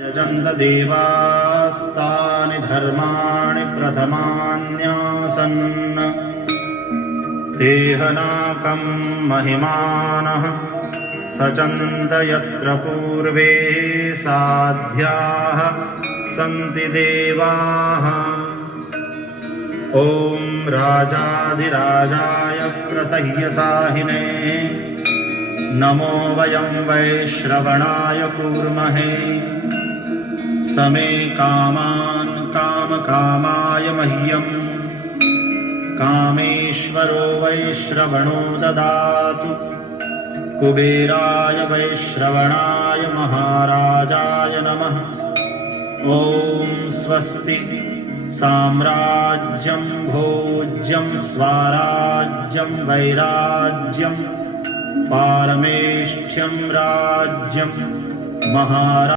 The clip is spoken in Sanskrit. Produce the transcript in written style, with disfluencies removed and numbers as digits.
यजन्त देवास्तानि धर्माणि प्रथमान्यासन् तेहनाकं महिमानः सचन्त यत्र पूर्वे साध्याः सन्ति देवाः। ॐ राजाधिराजाय प्रसह्यसाहिने नमो वयं वैश्रवणाय कूर्महे। समे कामान् कामकामाय मह्यम् कामेश्वरो वैश्रवणो ददातु। कुबेराय वैश्रवणाय महाराजाय नमः। ॐ स्वस्ति। साम्राज्यं भोज्यं स्वाराज्यं वैराज्यं पारमेष्ठ्यं राज्यं महाराज